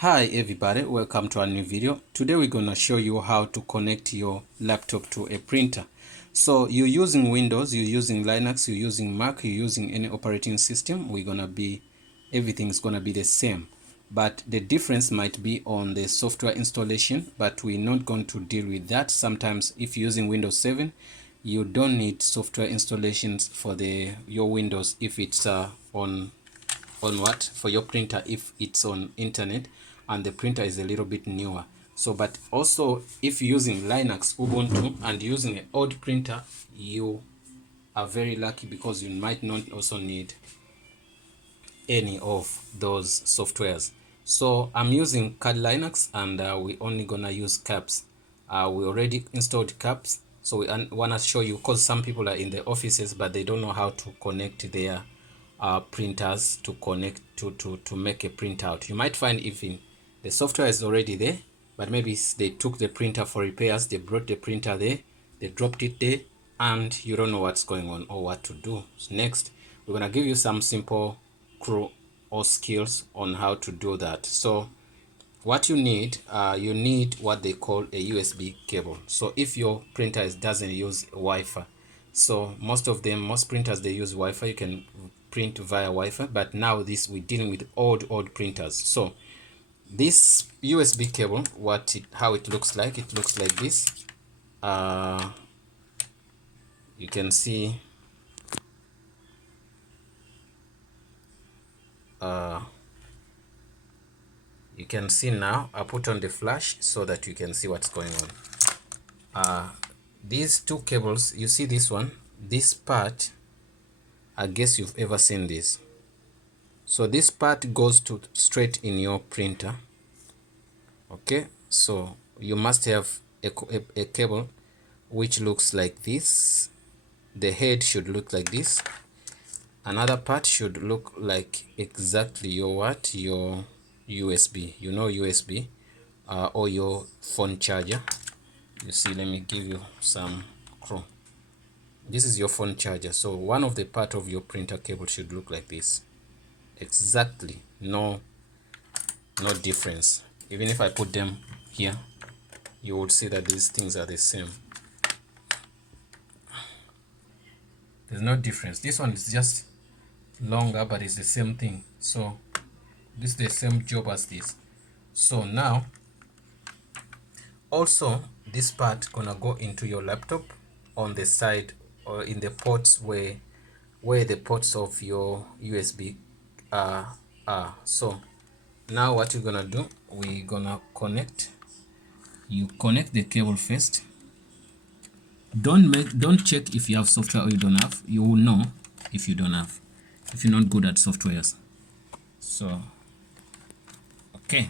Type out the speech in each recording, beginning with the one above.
Hi everybody, welcome to a new video. Today we're going to show you how to connect your laptop to a printer. So you're using Windows, you're using Linux, you're using Mac, you're using any operating system, everything's going to be the same. But the difference might be on the software installation, but we're not going to deal with that. Sometimes if you're using Windows 7, you don't need software installations for your Windows if it's for your printer if it's on internet and the printer is a little bit newer. So but also if you're using Linux Ubuntu and using an old printer, you are very lucky because you might not also need any of those softwares. So I'm using CAD Linux and we only gonna use caps. We already installed caps, so we want to show you because some people are in the offices but they don't know how to connect their printers to connect to make a printout. You might find even the software is already there, but maybe they took the printer for repairs, they brought the printer there, they dropped it there, and you don't know what's going on or what to do. So next we're gonna give you some simple crew or skills on how to do that. So what you need what they call a USB cable. So if your printer doesn't use Wi-Fi, so most printers they use Wi-Fi, you can print via Wi-Fi, but now we're dealing with old printers. So this USB cable, how it looks like this. You can see now. I put on the flash so that you can see what's going on. These two cables, you see this one, this part, I guess you've ever seen this. So this part goes straight in your printer. Okay, so you must have a cable which looks like this. The head should look like this. Another part should look like exactly your USB, USB, or your phone charger. You see, let me give you some clue. This is your phone charger. So one of the part of your printer cable should look like this. Exactly, no difference. Even if I put them here, you would see that these things are the same. There's no difference. This one is just longer, but it's the same thing. So this is the same job as this. So now also this part gonna go into your laptop on the side or in the ports where the ports of your USB are. So now what you're gonna do, we're gonna connect. You connect the cable first. Don't check if you have software or you don't have. You will know if you don't have, if you're not good at softwares. So okay,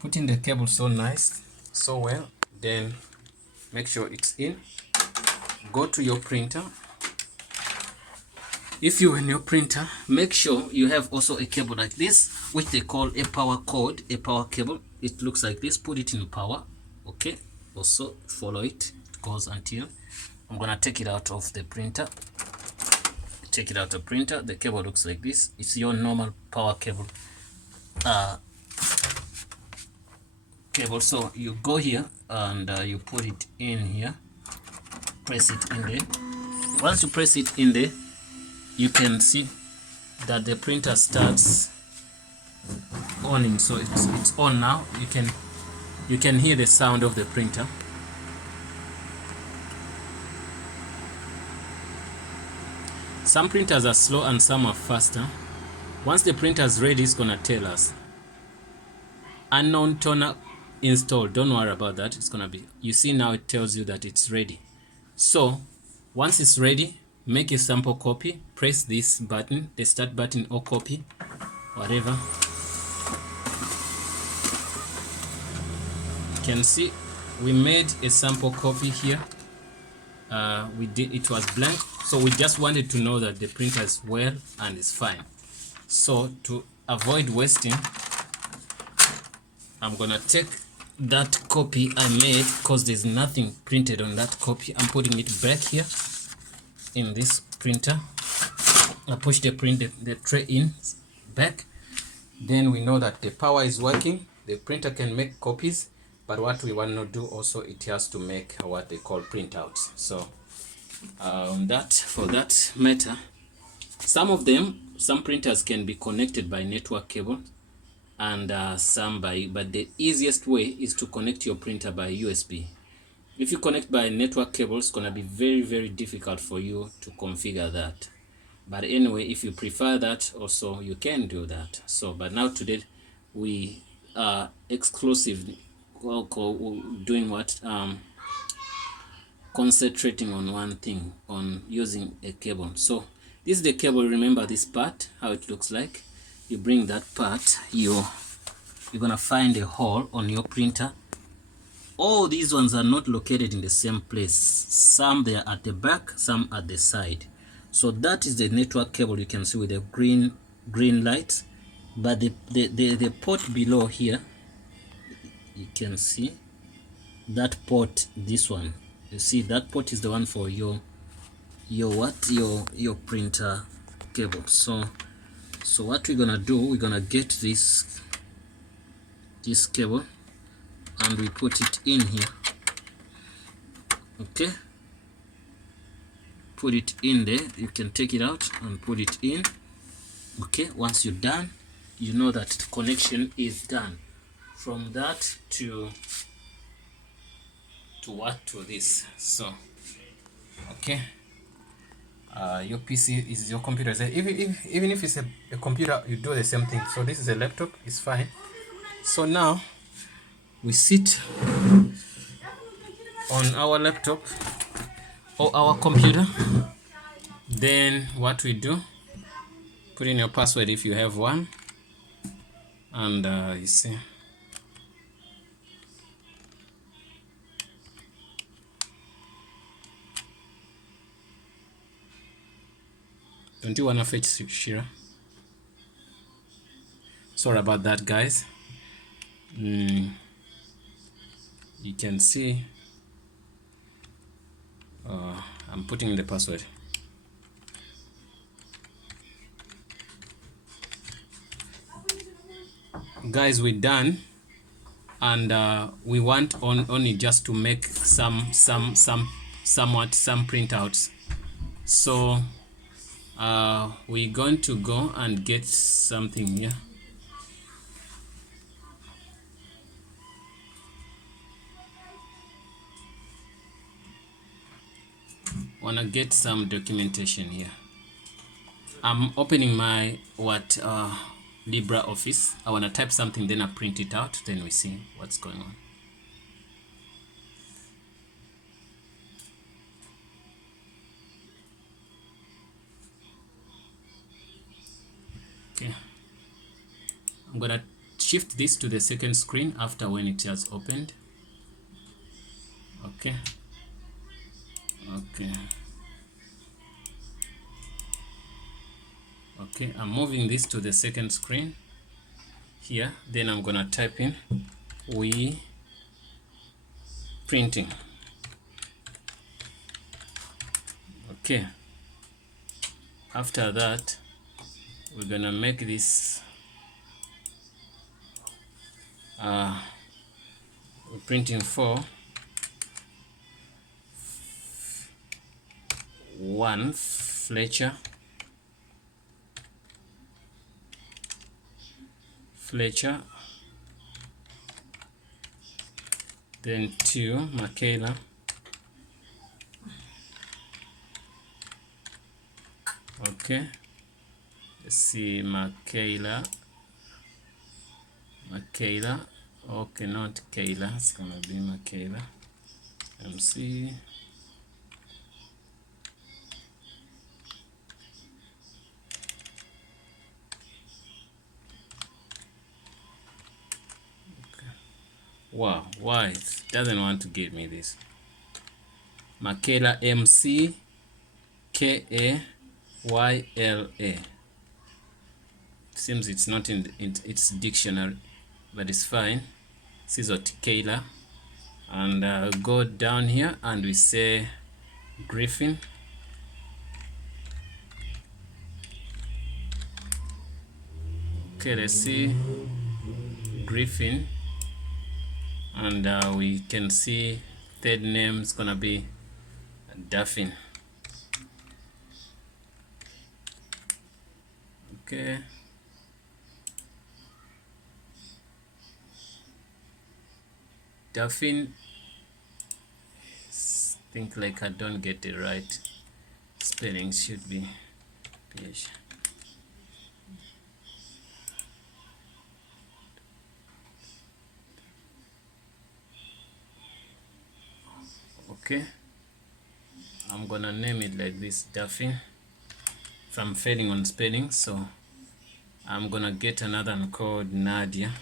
putting the cable so nice, so well, then make sure it's in. Go to your printer. If you're in your printer, make sure you have also a cable like this, which they call a power cord, a power cable. It looks like this. Put it in power. Okay, also follow it. It goes until I'm gonna take it out of the printer. Take it out of the printer. The cable looks like this. It's your normal power cable. So you go here and you put it in here. Press it in there. Once you press it in there, you can see that the printer starts on. So it's on now. You can hear the sound of the printer. Some printers are slow and some are faster. Once the printer is ready, it's gonna tell us unknown toner installed. Don't worry about that. It's gonna be, you see now it tells you that it's ready. So once it's ready, make a sample copy. Press this button, the start button or copy, whatever. You can see we made a sample copy here. It was blank, so we just wanted to know that the printer is well and is fine. So to avoid wasting, I'm gonna take that copy I made because there's nothing printed on that copy. I'm putting it back here in this printer. I push the tray in back. then we know that the power is working, the printer can make copies, but what we want to do also, it has to make what they call printouts. So that for that matter, some printers can be connected by network cable, and some by, but the easiest way is to connect your printer by USB. If you connect by network cable, it's gonna be very difficult for you to configure that. But anyway, if you prefer that also, you can do that. So but now today we are exclusively doing what, concentrating on one thing, on using a cable. So this is the cable. Remember this part, how it looks like. You bring that part, you're gonna find a hole on your printer. All these ones are not located in the same place. Some they are at the back, some at the side. So that is the network cable you can see with the green light. But the port below here, you can see that port, this one. You see that port is the one for your printer cable. So what we're gonna do, we're gonna get this cable and we put it in here. Okay, put it in there. You can take it out and put it in. Okay, once you're done, you know that the connection is done. From that to what, to this. So okay, your PC is your computer. Even if it's a computer, you do the same thing. So this is a laptop, it's fine. So now we sit on our laptop or our computer. Then what we do, put in your password if you have one, and you see, don't you want to fetch Shira? Sorry about that, guys. You can see I'm putting in the password. Guys, we're done, and we want only just to make somewhat some printouts. So we're going to go and get something here. Wanna get some documentation here. I'm opening my LibreOffice. I wanna type something, then I print it out, then we see what's going on. Okay, I'm gonna shift this to the second screen after when it has opened. Okay. Okay, I'm moving this to the second screen here. Then I'm gonna type in we printing. Okay, after that we're gonna make this we're printing for one Fletcher, then 2 Michaela, okay, let's see, Michaela, okay, not Kayla, it's gonna be Michaela, MC, wow, why it doesn't want to give me this? Michaela, MC Kayla. It seems it's not in its dictionary, but it's fine. This is what Kayla, and go down here and we say Griffin. Okay, let's see Griffin, and we can see third name is gonna be Daffin. Okay, Daffin. Think like I don't get the right spelling. Should be PH. Okay, I'm gonna name it like this, Daffin. If I'm failing on spelling, so I'm gonna get another one called Nadia.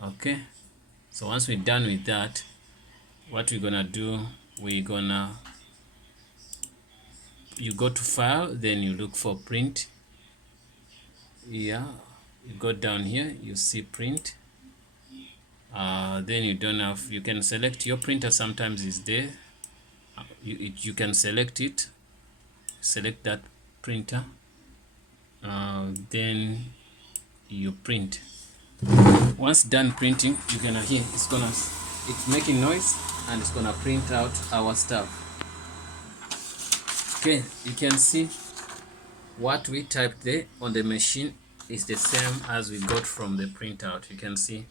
Okay, so once we're done with that, what we're gonna do, you go to file, then you look for print. Yeah, you go down here, you see print. Then you can select your printer. Sometimes is there. You can select it, select that printer, then you print. Once done printing, you're gonna hear it's making noise, and it's gonna print out our stuff. Okay, you can see what we typed there on the machine is the same as we got from the printout. You can see,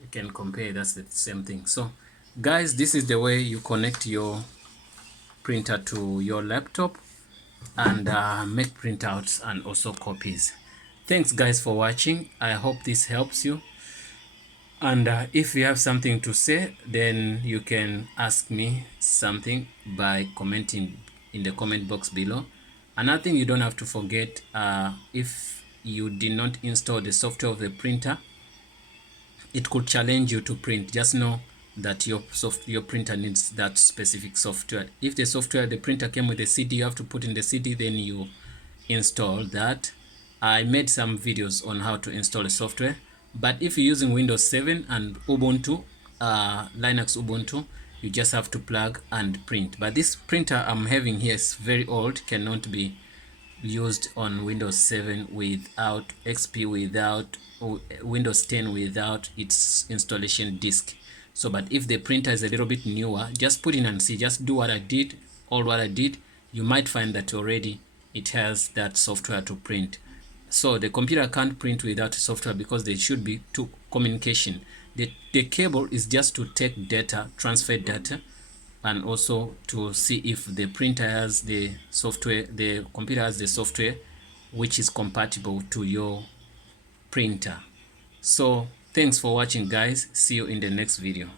you can compare, that's the same thing. So guys, this is the way you connect your printer to your laptop and make printouts and also copies. Thanks guys for watching. I hope this helps you, and if you have something to say, then you can ask me something by commenting in the comment box below. Another thing you don't have to forget, if you did not install the software of the printer, it could challenge you to print. Just know that your printer needs that specific software. If the printer came with a CD, you have to put in the CD, then you install that. I made some videos on how to install the software, but if you're using Windows 7 and Ubuntu, Linux Ubuntu, you just have to plug and print. But this printer I'm having here is very old, cannot be used on Windows 7 without XP, without Windows 10, without its installation disk. So, but if the printer is a little bit newer, just put in and see, just do what I did, all what I did. You might find that already it has that software to print. So the computer can't print without software because there should be two communication. The cable is just to take data, transfer data, and also to see if the printer has the software, the computer has the software which is compatible to your printer. So thanks for watching guys. See you in the next video.